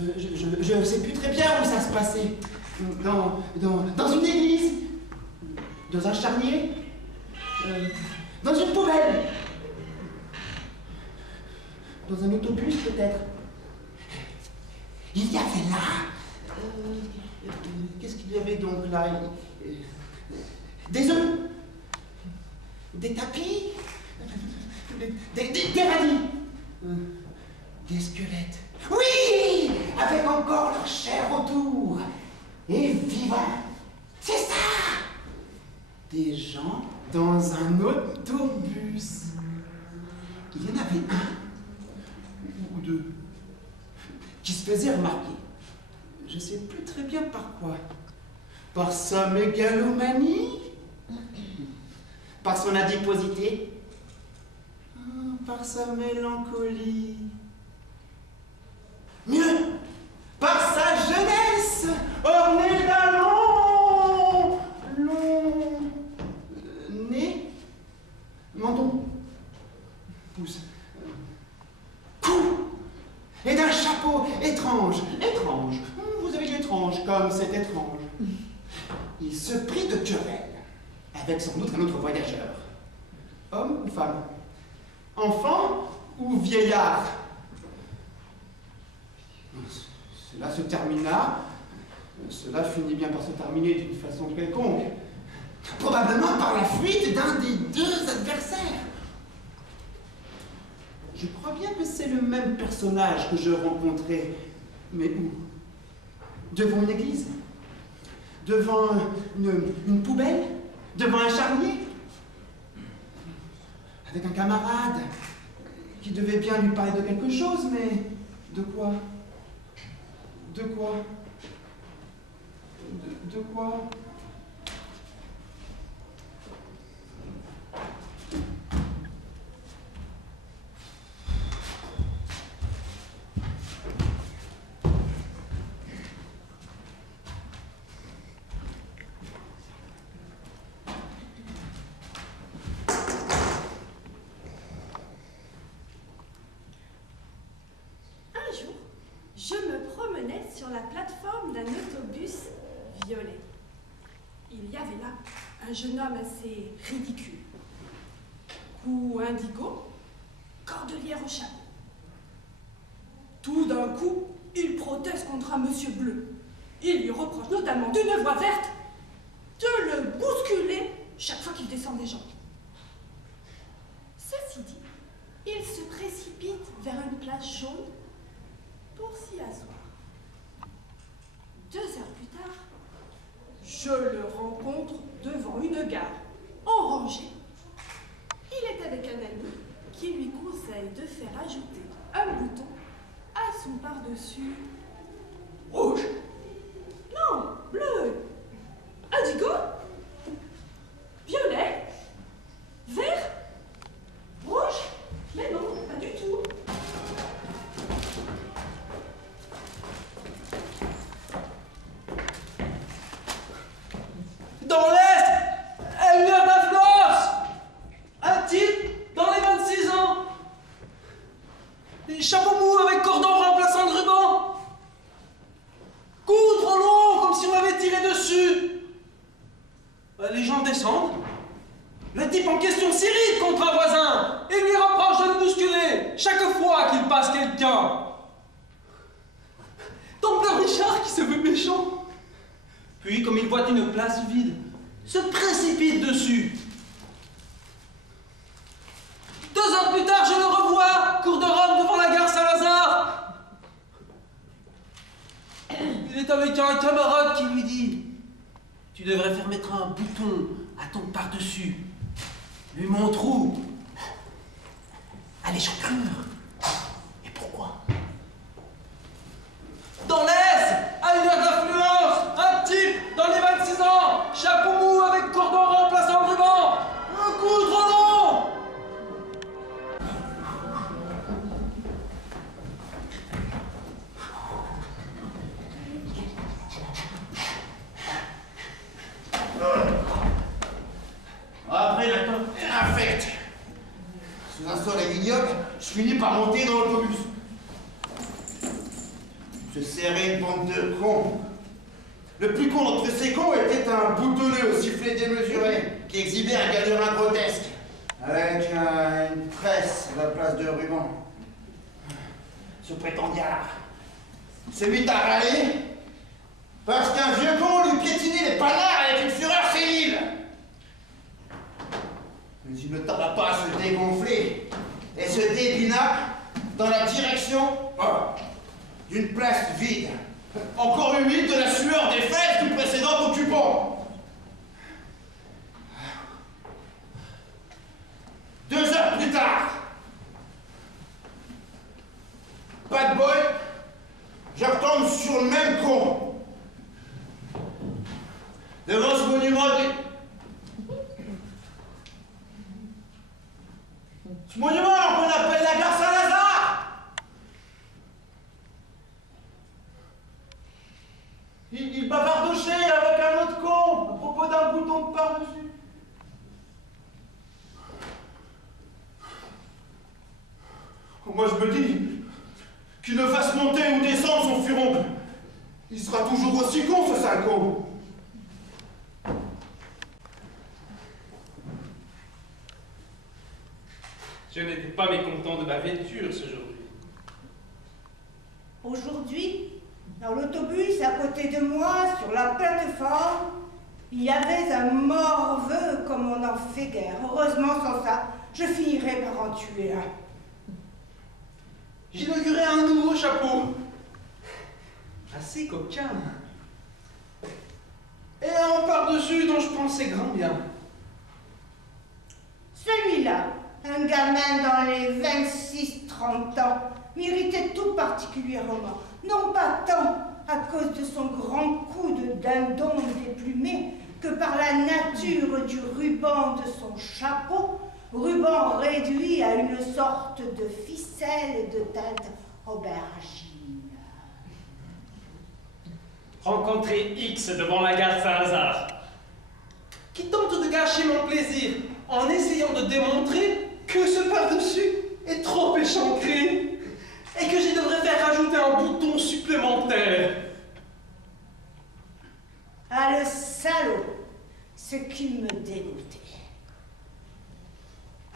Je ne sais plus très bien où ça se passait. Dans une église, dans un charnier, dans une poubelle, dans un autobus peut-être. Il y avait là... qu'est-ce qu'il y avait donc là? Des œufs, des tapis, des radis, des squelettes. Oui, avec encore leur chair autour. Et vivants. C'est ça. Des gens dans un autobus. Il y en avait un ou deux qui se faisaient remarquer. Je ne sais plus très bien par quoi. Par sa mégalomanie, par son adiposité, par sa mélancolie. Mieux, par sa jeunesse, ornée d'un long nez, menton, pouce, cou, et d'un chapeau étrange. Étrange, vous avez dit étrange, comme c'est étrange. Il se prit de querelle avec sans doute un autre voyageur. Homme ou femme? Enfant ou vieillard? Cela se termina, cela finit bien par se terminer d'une façon quelconque. Probablement par la fuite d'un des deux adversaires. Je crois bien que c'est le même personnage que je rencontrais. Mais où? Devant une église? Devant une poubelle? Devant un charnier? Avec un camarade qui devait bien lui parler de quelque chose, mais de quoi? De quoi? De quoi? Je me promenais sur la plateforme d'un autobus violet. Il y avait là un jeune homme assez ridicule. Cou indigo, cordelière au chapeau. Tout d'un coup, il proteste contre un monsieur bleu. Il lui reproche notamment d'une voix verte de le bousculer chaque fois qu'il descend des jambes. Ceci dit, il se précipite vers une place jaune pour s'y asseoir. 2 heures plus tard, je le rencontre devant une gare en rangée. Il est avec un ami qui lui conseille de faire ajouter un bouton à son par-dessus rouge. Non, bleu, indigo, violet, vert, rouge. Mais non, pas du tout. Dans l'Est, à une heure d'influence, un type dans les 26 ans, des chapeaux mous avec cordon remplaçant le ruban, cou trop long comme si on avait tiré dessus. Les gens descendent, le type en question s'irrite contre un voisin et lui reproche de le bousculer chaque fois qu'il passe quelqu'un. Temple Richard qui se veut méchant. Puis, comme il voit une place vide, se précipite dessus. 2 heures plus tard, je le revois, cours de Rome devant la gare Saint-Lazare. Il est avec un camarade qui lui dit: tu devrais faire mettre un bouton à ton par-dessus. Lui montre où. À l'échancrure. Et pourquoi? Dans l'Est, à une heure d'influence, un type dans les 26 ans, chapeau mou avec cordon remplaçant le ruban, un cou trop long. Après la fête, sous un soleil ignoble, je finis par monter dans l'autobus. Ce se serrer une bande de cons. Le plus con d'entre ces cons était un boutonneux au sifflet démesuré qui exhibait un galurin grotesque avec une tresse à la place de ruban. Ce prétendard se mit à râler parce qu'un vieux con lui piétinait les panards avec une fureur sénile. Mais il ne tarda pas à se dégonfler et se débina dans la direction d'une place vide, encore humide de la sueur des fesses du précédent occupant. 2 heures plus tard, pas de bol, je retombe sur le même con. Devant ce monument Ce monument qu'on appelle la gare Saint-Lazare. Il bavardochait avec un autre con à propos d'un bouton de par-dessus. Moi je me dis qu'il ne fasse monter ou descendre son furon. Il sera toujours aussi con, ce sale con. Je n'étais pas mécontent de ma vêture ce jour-là. Aujourd'hui, dans l'autobus à côté de moi, sur la plateforme, il y avait un morveux comme on n'en fait guère. Heureusement, sans ça, je finirais par en tuer un. J'inaugurais un nouveau chapeau. Assez coquin. Et un par-dessus dont je pensais grand bien. Celui-là, un gamin dans les 26-30 ans, m'irritait tout particulièrement. Non pas tant à cause de son grand cou de dindon déplumé que par la nature du ruban de son chapeau, ruban réduit à une sorte de ficelle de teinte aubergine. Rencontrer X devant la gare Saint-Lazare, qui tente de gâcher mon plaisir en essayant de démontrer que ce par-dessus est trop échancré et que j'y devrais faire rajouter un bouton supplémentaire. Ah, le salaud, ce qui me dégoûtait.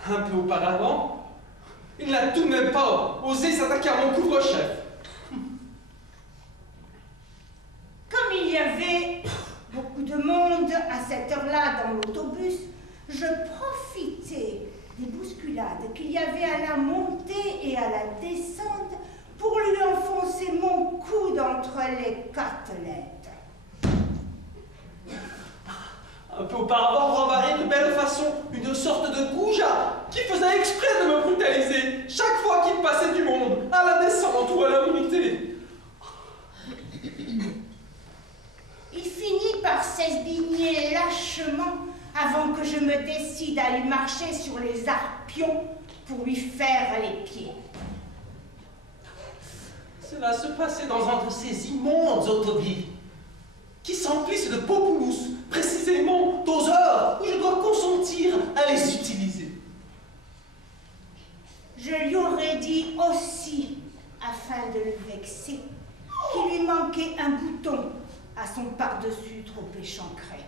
Un peu auparavant, il n'a tout de même pas osé s'attaquer à mon couvre-chef. Comme il y avait beaucoup de monde à cette heure-là dans l'autobus, je profitais des bousculades qu'il y avait à la montée et à la descente pour lui enfoncer mon coude entre les côtelettes. Un peu auparavant, rembarrait de belle façon une sorte de goujat qui faisait exprès de me brutaliser chaque fois qu'il passait du monde, à la descente ou à la montée. Il finit par s'esbigner lâchement avant que je me décide à lui marcher sur les arpions pour lui faire les pieds. Cela se passait dans un de ces immondes autobus qui s'emplissent de populous, précisément aux heures où je dois consentir à les utiliser. Je lui aurais dit aussi, afin de le vexer, qu'il lui manquait un bouton à son par-dessus trop échancré.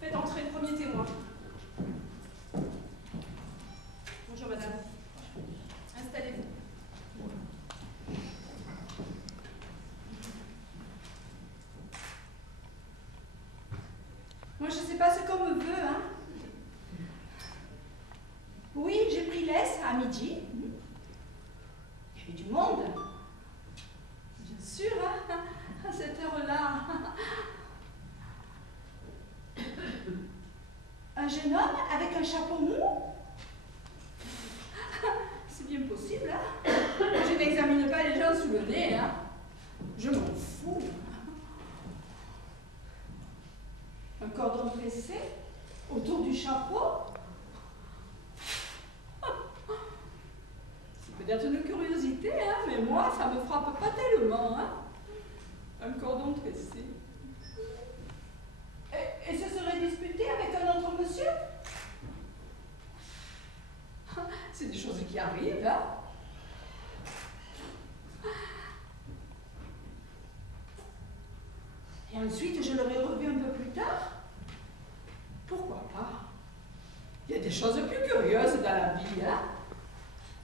Faites entrer le premier témoin. Bonjour madame. Installez-vous. Moi je sais pas ce qu'on me veut, hein. Oui, j'ai pris l'Est à midi. Il y avait du monde. Bien sûr, hein, à cette heure-là. Un jeune homme avec un chapeau mou? C'est bien possible, hein. Je n'examine pas les gens sous le nez, hein. Je m'en fous. Un cordon tressé autour du chapeau? C'est peut-être une curiosité, hein, mais moi, ça me frappe pas tellement, hein. Un cordon tressé. Et ce serait disputé avec un autre monsieur? qui arrive, hein. Et ensuite, je l'aurais revu un peu plus tard. Pourquoi pas? Il y a des choses plus curieuses dans la vie, hein.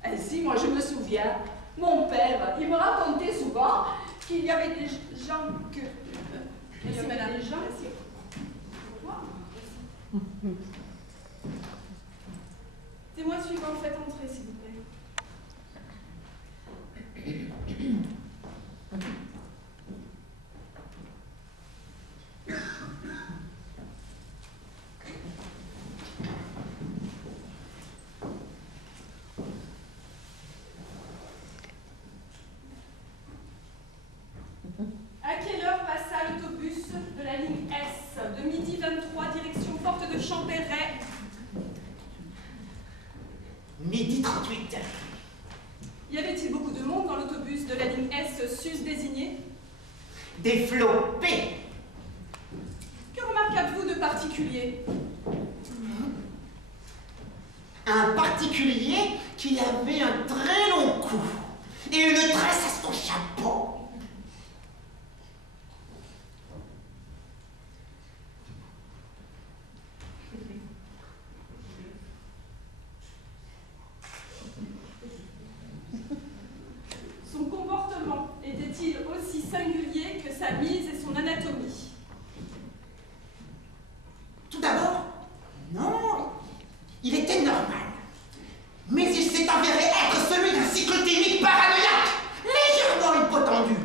Ainsi, moi, je me souviens, mon père, il me racontait souvent qu'il y avait des gens que... Merci, madame. Des gens... Merci. Pourquoi? Témoin suivant, faites entrer, s'il vous plaît. À quelle heure passa l'autobus de la ligne S de midi 23 direction Porte de Champéret? Midi 38. Y avait-il beaucoup de monde dans l'autobus de la ligne S sus désigné? Des flopés. Que remarquâtes-vous de particulier? Un particulier qui avait un très long cou et une tresse à son chapeau. Son comportement était-il aussi singulier que sa mise et son anatomie? Tout d'abord, non, il était normal. Mais il s'est avéré être celui d'un cyclotémique paranoïaque, légèrement hypotendu,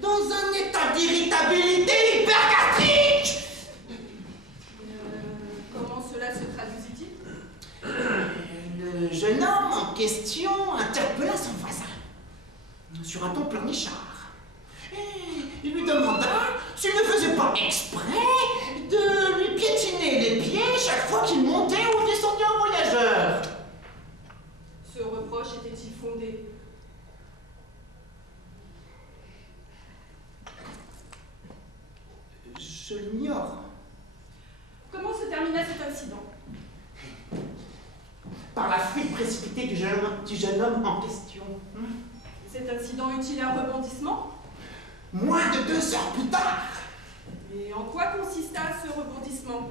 dans un état d'irritabilité hypergastrique. Comment cela se traduisit-il? Le jeune homme en question interpella son voisin sur un ton pleurnichard. Et il lui demanda s'il ne faisait pas exprès de lui piétiner les pieds chaque fois qu'il montait ou descendait en voyageur. Ce reproche était-il fondé? Je l'ignore. Comment se termina cet incident? Par la fuite précipitée du jeune homme en question. Cet incident eut-il un rebondissement? Moins de 2 heures plus tard, Et en quoi consista ce rebondissement?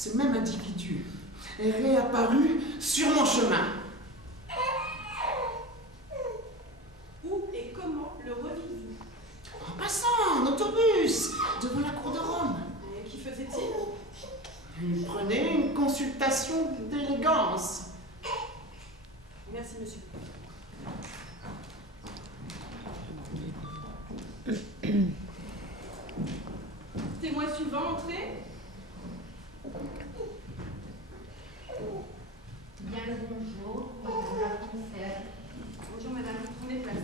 ce même individu est réapparu sur mon chemin. Où et comment le revis-vous? En passant en autobus devant la cour de Rome. Et qui faisait-il? Il prenait une consultation d'élégance. Merci, monsieur. Témoin suivant, entrez. Bien le bonjour, madame la commissaire. Bonjour, madame. Prenez place.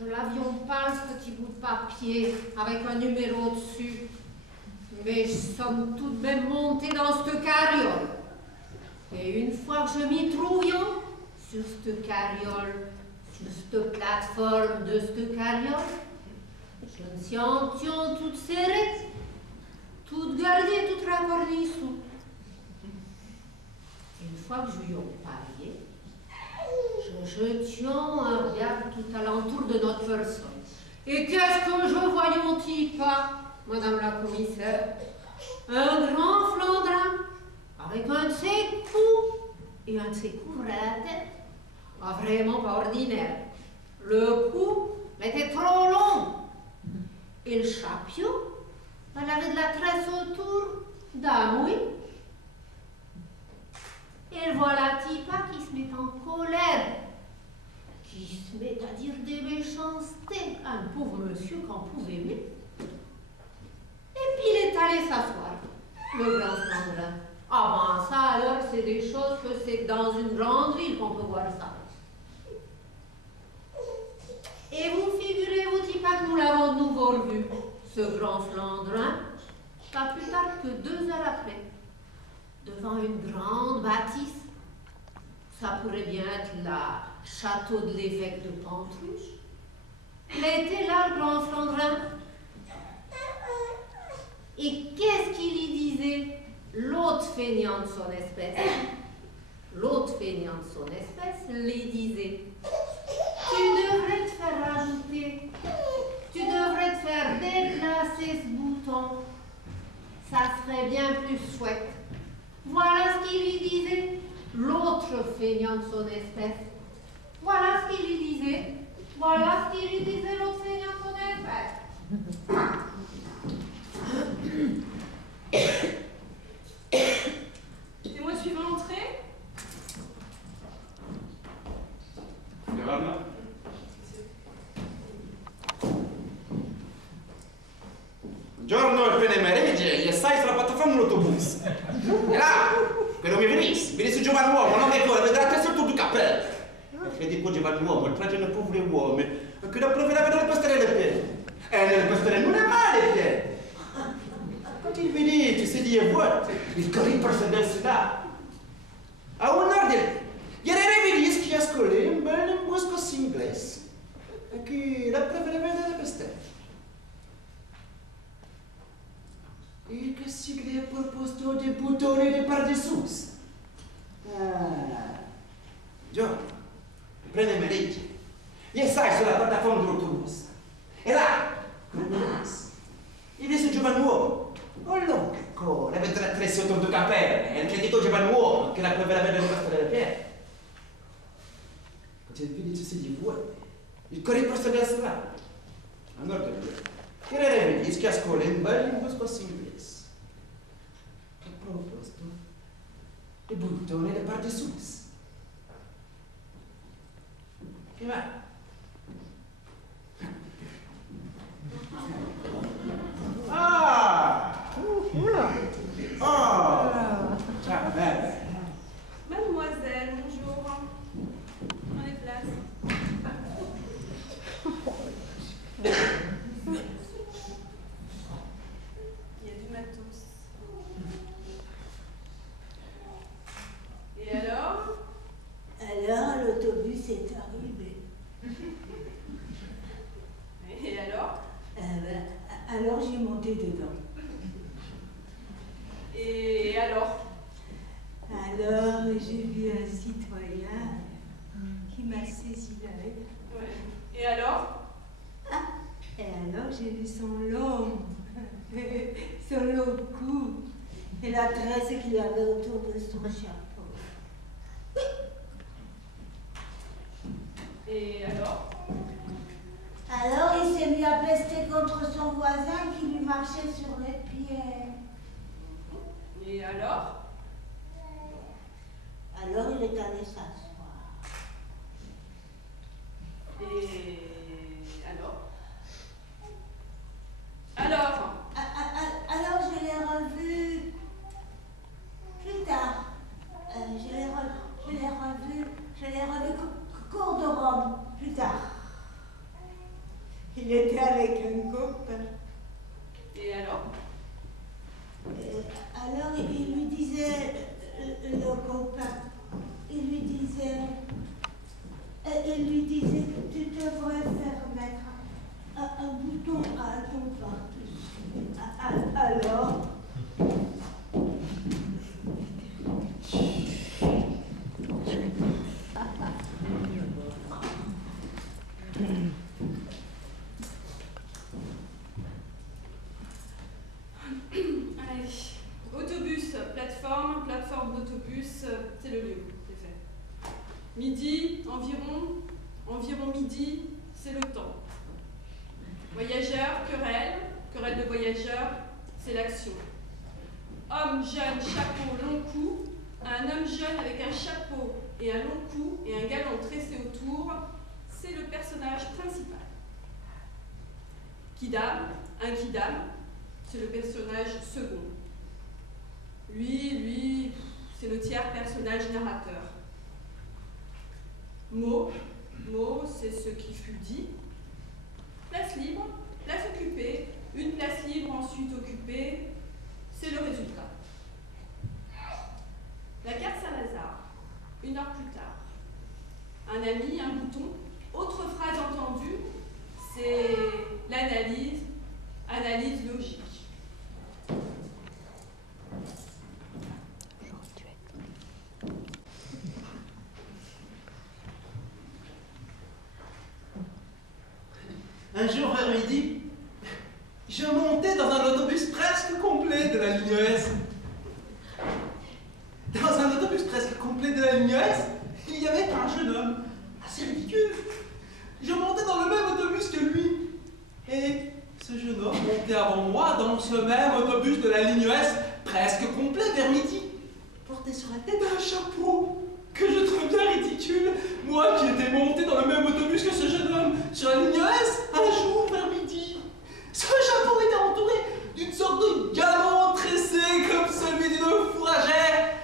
Je l'avions pas ce petit bout de papier avec un numéro dessus. Mais sommes tout de même montés dans cette carriole. Et une fois que je m'y trouvions, sur cette carriole, sur cette plateforme de cette carriole, je me sentions toute serrée, toute gardée, toute raccordée sous. Une fois que je lui ai parlé, je jetions un regard tout alentour de notre personne. Et qu'est-ce que je voyons-t-il pas, madame la commissaire? Un grand Flandrin, avec un de ses coups et un de ses coups à la tête. Ah, vraiment pas ordinaire. Le cou était trop long. Et le chapeau, elle avait de la tresse autour d'un oui. Et voilà Tipa qui se met en colère, qui se met à dire des méchancetés à un pauvre monsieur qu'on pouvait mieux. Et puis il est allé s'asseoir, le grand Flandrin. Ah ben ça alors c'est des choses que c'est dans une grande ville qu'on peut voir ça. Et vous figurez-vous Tipa que nous l'avons de nouveau revu, ce grand Flandrin, pas plus tard que 2 heures après. Devant une grande bâtisse. Ça pourrait bien être le château de l'évêque de Pantruche. Il était là, le grand Flandrin, Et qu'est-ce qu'il y disait? L'autre feignant de son espèce. L'autre feignant de son espèce lui disait: tu devrais te faire rajouter, tu devrais te faire déplacer ce bouton, ça serait bien plus chouette. Voilà ce qu'il lui disait, l'autre feignant de son espèce. Voilà ce qu'il lui disait, voilà ce qu'il lui disait, l'autre feignant de son espèce. Témoin suivant l'entrée. Buongiorno, il Penemerege, gli sai sulla piattaforma un autobus. E là, quello mi venisse su Giovannuomo, non è ancora, vedrà che sotto il cappello. Vedi poi Giovannuomo, il tragino poveri uomini, che da proverà nelle passerelle piene. E nelle passerelle non è male piene. Quand il vedi, tu sais dire, vuoi, il corriere se del là. A un'ordine, gli revedi che ascolti un bel musco inglese. E che la proverà nelle passerelle. E che sigla a proposito dei bottoni di Pardessus? Giorgio, prende Meriglia. Gli sai sulla piattaforma dell'autobus. E là, gli dice Giovannuomo. Oh no, che cosa, vedrà tre sotto due capelle. E il credito Giovannuomo, che la prevede vedere il resto delle piede. Quando il video si gli vuole, il corriere per salire sulla. Allora, che revedi, che ascolta un bel musco inglese. A proposito, i bottoni da parte sus. Che va? Ah! Oh! Ciao, bella. Mademoiselle, bonjour. Prenez place. Il y a du matos. Et alors? Alors, l'autobus est arrivé. Et alors? Alors, j'ai monté dedans. Et alors? Alors, j'ai vu un citoyen qui m'a saisi l'œil. Ouais. Et alors? Et alors, j'ai vu son long cou et la tresse qu'il avait autour de son chapeau. Et alors? Alors, il s'est mis à pester contre son voisin qui lui marchait sur les pieds. Et alors? Alors, il est allé s'asseoir. Et alors? Alors? Alors, je l'ai revu plus tard. Je l'ai revu cours de Rome plus tard. Il était avec un copain. Et alors? Alors, il lui disait, le copain, il lui disait, tu devrais faire mettre un bouton à ton pantoufle. Alors, allez, autobus, plateforme d'autobus, c'est le lieu, c'est fait. Midi, environ midi, c'est le temps. Voyageurs, querelle de voyageurs, c'est l'action. Homme jeune, chapeau, long cou, un homme jeune avec un chapeau et un long cou et un galon tressé autour, c'est le personnage principal. Kidam, un kidam, c'est le personnage second. Lui, c'est le tiers personnage narrateur. Mot, c'est ce qui fut dit. Place libre, place occupée, une place libre ensuite occupée, c'est le résultat. La carte Saint-Lazare, 1 heure plus tard. Un ami, un bouton, autre phrase entendue, c'est l'analyse logique. vers midi, je montais dans un autobus presque complet de la ligne S. Dans un autobus presque complet de la ligne S, il y avait un jeune homme assez ridicule. Je montais dans le même autobus que lui. Et ce jeune homme montait avant moi dans ce même autobus de la ligne S, presque complet vers midi, portait sur la tête un chapeau que je trouve bien ridicule. Moi qui étais monté dans le même autobus que ce jeune homme sur la ligne S, un jour vers midi. Ce chapeau était entouré d'une sorte de galon tressé comme celui d'une fourragère.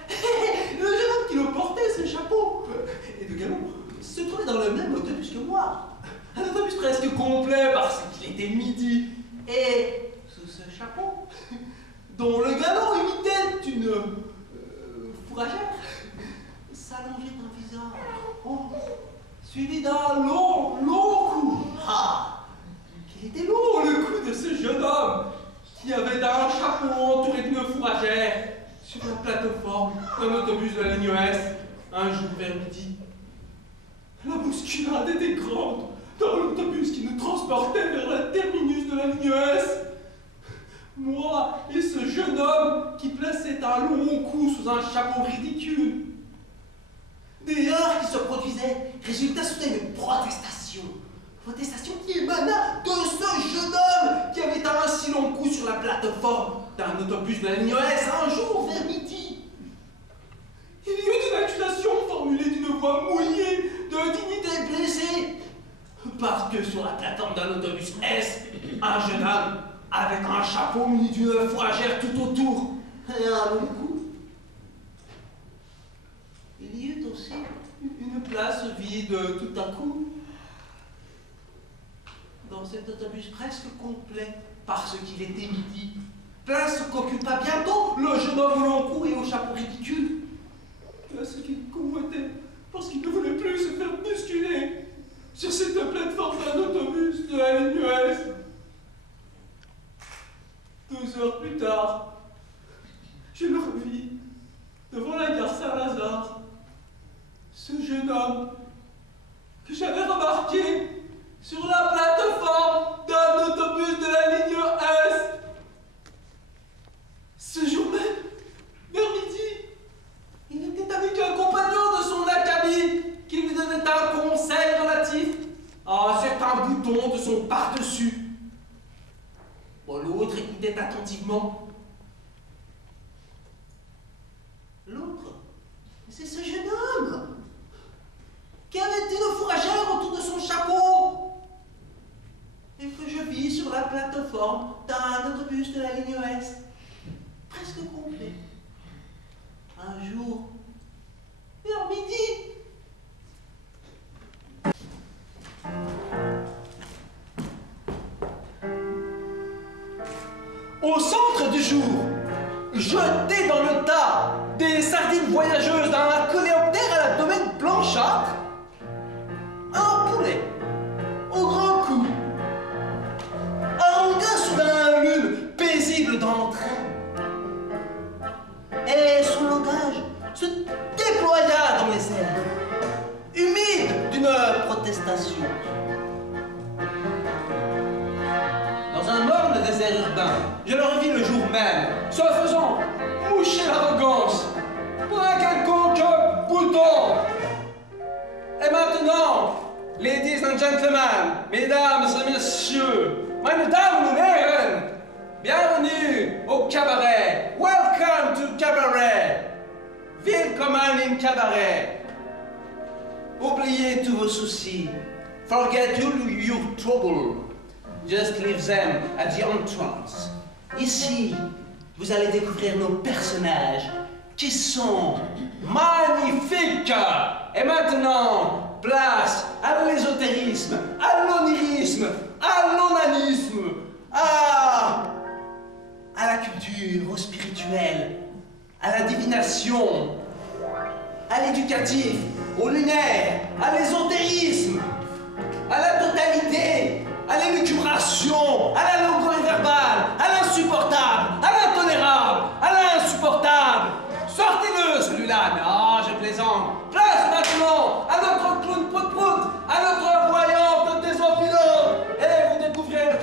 Le jeune homme qui le portait, ce chapeau et de galon, se trouvait dans le même autobus que moi. Un autobus presque complet parce qu'il était midi. Et sous ce chapeau, dont le galon imitait une fourragère, s'allongeait un visage suivi d'un long cou. Ah, qu'il était long le cou de ce jeune homme qui avait un chapeau entouré d'une fourragère sur la plateforme d'un autobus de la ligne S un jour vers midi. La bousculade était grande dans l'autobus qui nous transportait vers la terminus de la ligne S. Moi et ce jeune homme qui plaçait un long cou sous un chapeau ridicule. Des heurts qui se produisaient, résultat soudain une protestation. Protestation qui émana de ce jeune homme qui avait un si long cou sur la plateforme d'un autobus de la ligne S un jour vers midi. Il y eut une accusation formulée d'une voix mouillée de dignité blessée. Parce que sur la plateforme d'un autobus S, un jeune homme avec un chapeau muni d'une fourragère tout autour et un long cou. Il y eut aussi une place vide tout à coup dans cet autobus presque complet parce qu'il était midi. Place qu'occupa bientôt le jeune homme au long cou et au chapeau ridicule. Place qu'il convoitait parce qu'il ne voulait plus se faire bousculer sur cette plateforme d'un autobus de la ligne S. 2 heures plus tard, je le revis devant la gare Saint-Lazare. Ce jeune homme que j'avais remarqué sur la plateforme d'un autobus de la ligne S. Ce jour même, vers midi, il était avec un compagnon de son acabit qui lui donnait un conseil relatif à un certain bouton de son par-dessus. Bon, l'autre écoutait attentivement. L'autre, c'est ce jeune homme qui avait une fourragère autour de son chapeau et que je vis sur la plateforme d'un autobus de la ligne S, presque complet. Un jour, vers midi. Au centre du jour, jeté dans le tas des sardines voyageuses d'un coléoptère à l'abdomen blanchâtre, un poulet au grand cou, un gars sous un lume paisible d'entrain, et son langage se déploya dans les airs, humide d'une protestation. Dans un morne désert urbain, je le revis le jour même, se faisant moucher l'arrogance pour un quelconque bouton. Et maintenant, ladies and gentlemen, mesdames et messieurs, meine Damen und Herren, bienvenue au cabaret. Welcome to cabaret. Willkommen in cabaret. Oubliez tous vos soucis. Forget all your trouble. Just leave them at the entrance. Ici, vous allez découvrir nos personnages qui sont magnifiques. Et maintenant, place à l'ésotérisme, à l'onirisme, à l'onanisme, à la culture, au spirituel, à la divination, à l'éducatif, au lunaire, à l'ésotérisme, à la totalité, à l'élucubration, à la longueur verbale, à l'insupportable, à l'intolérable, à l'insupportable. Sortez-le, celui-là. Non, je plaisante. Place maintenant à notre clown prout-prout, à notre voyante désophilante. Et vous découvrez le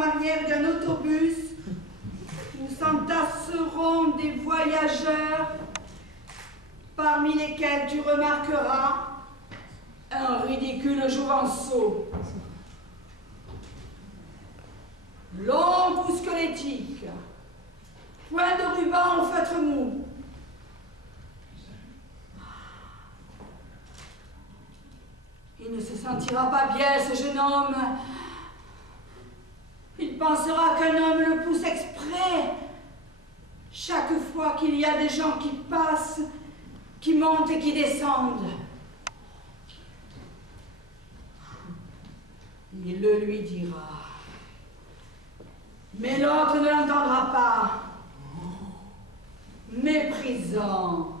avant-arrière d'un autobus où s'entasseront des voyageurs, parmi lesquels tu remarqueras un ridicule jouvenceau. Long ou squelettique, point de ruban au feutre mou. Il ne se sentira pas bien, ce jeune homme. Il pensera qu'un homme le pousse exprès. Chaque fois qu'il y a des gens qui passent, qui montent et qui descendent. Il le lui dira. Mais l'autre ne l'entendra pas. Méprisant.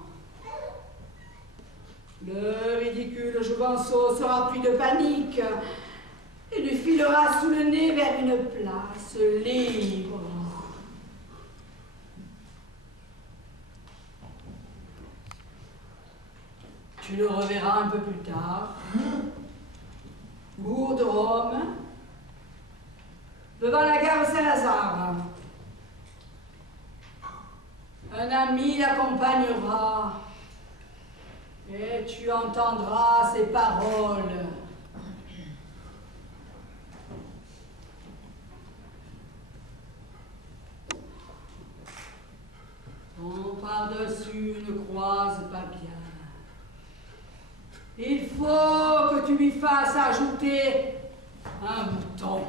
Le ridicule jouvenceau sera pris de panique et lui filera sous le nez vers une place libre. Tu le reverras un peu plus tard, bourg de Rome, devant la gare Saint-Lazare. Un ami l'accompagnera et tu entendras ses paroles. Ton par-dessus ne croise pas bien. Il faut que tu lui fasses ajouter un bouton.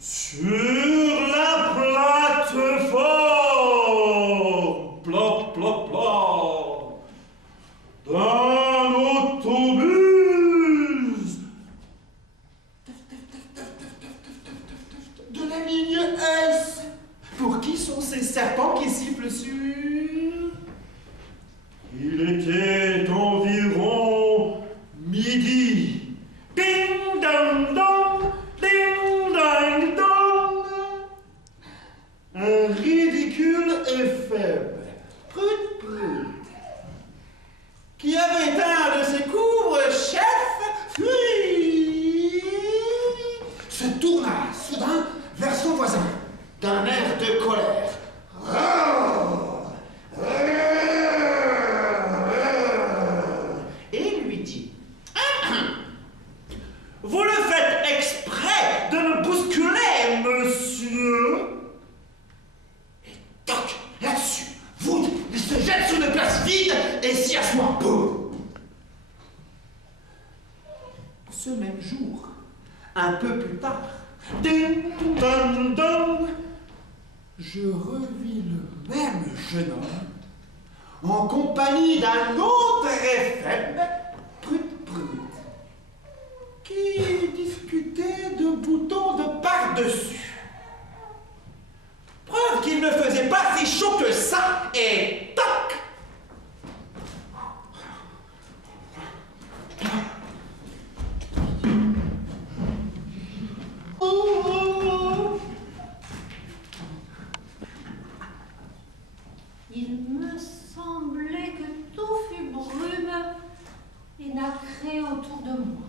Sur la plateforme, plop, plop, plop, d'un autobus, De la ligne S. Pour qui sont ces serpents qui sifflent sur... il était environ midi. Ding dong dong, ding dong dong. Un ridicule et faible, prout prout, qui avait un de ses couvre-chefs, fui, se tourna soudain vers son voisin, d'un air de colère. Et lui dit: Vous le faites exprès de me bousculer, monsieur. Et toc, là-dessus, Wood, il se jette sur une place vide et s'y assoit. Boum. Ce même jour, un peu plus tard, ding dong dong, je revis le même jeune homme en compagnie d'un autre et faible, prout prout, qui discutait de boutons de par-dessus. Preuve qu'il ne faisait pas si chaud que ça, et toc! Il me semblait que tout fut brume et nacré autour de moi,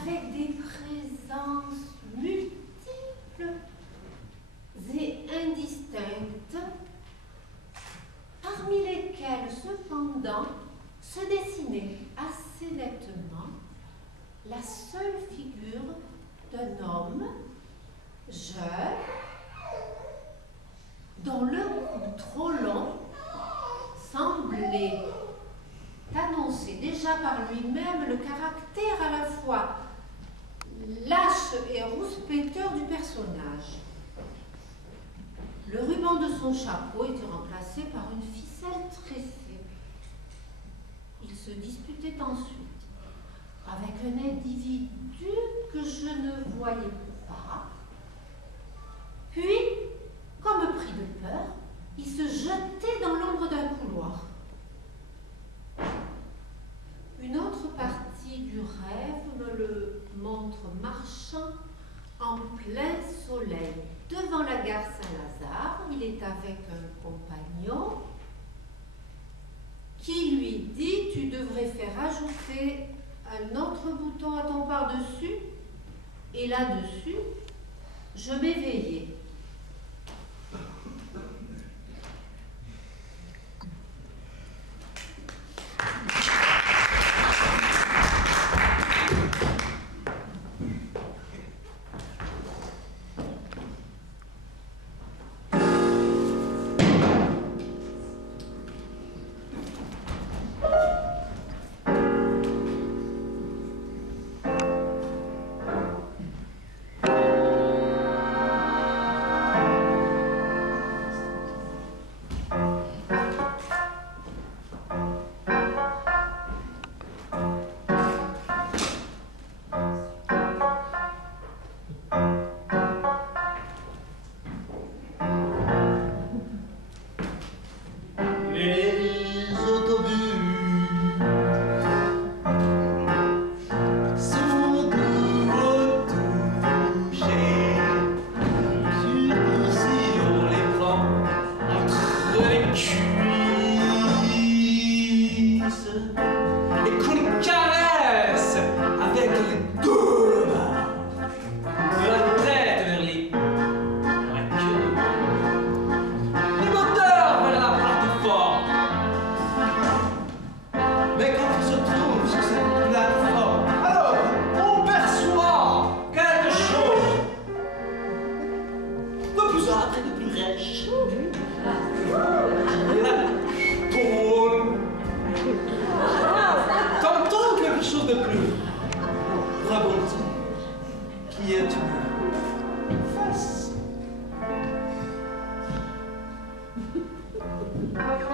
avec des présences multiples et indistinctes, parmi lesquelles cependant se dessinait assez nettement la seule figure d'un homme jeune, dont le cou trop long semblait annoncer déjà par lui-même le caractère à la fois lâche et rouspéteur du personnage. Le ruban de son chapeau était remplacé par une ficelle tressée. Il se disputait ensuite avec un individu que je ne voyais pas, plein soleil, devant la gare Saint-Lazare. Il est avec un compagnon qui lui dit « Tu devrais faire ajouter un autre bouton à ton par-dessus. » Et là-dessus, je m'éveillais.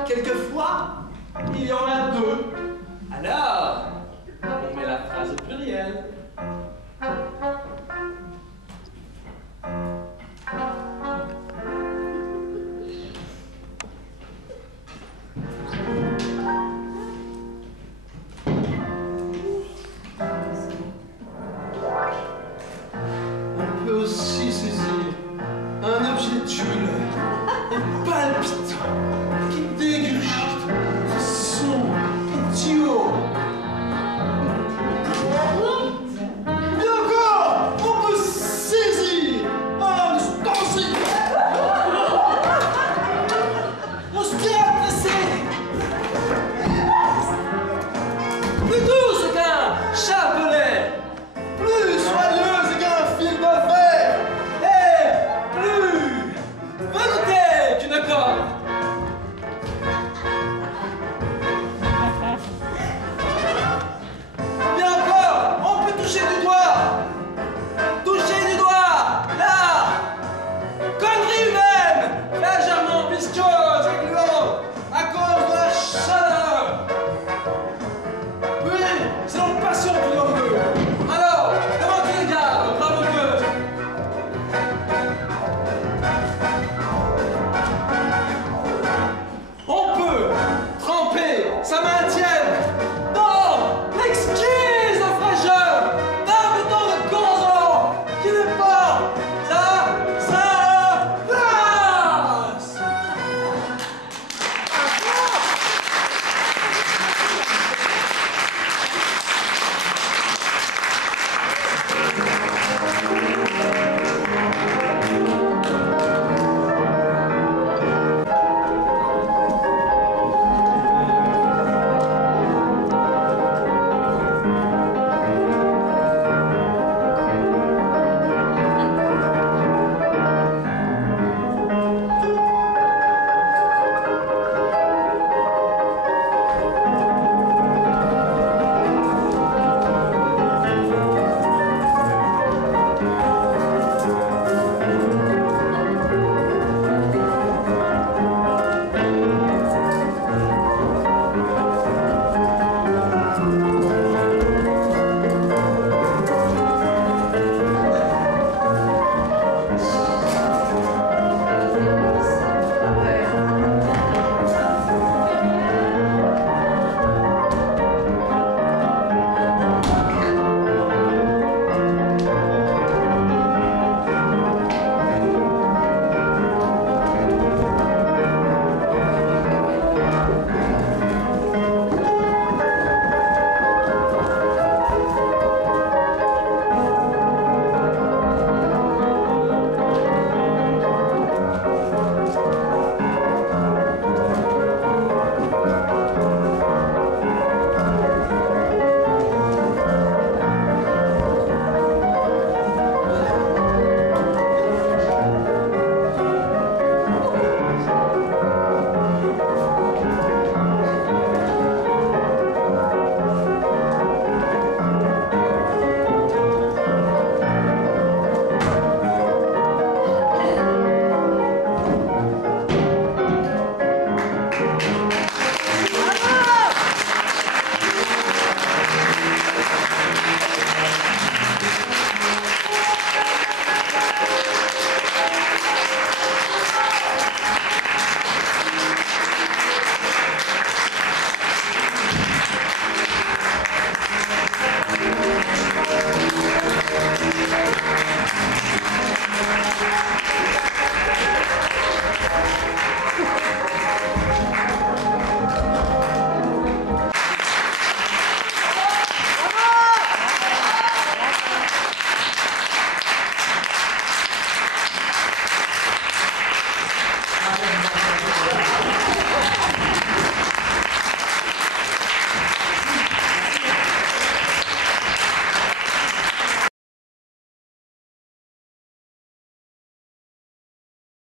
Quelquefois, il y en a deux. Alors, on met la phrase au pluriel. On peut aussi saisir un objet tulle et palpitant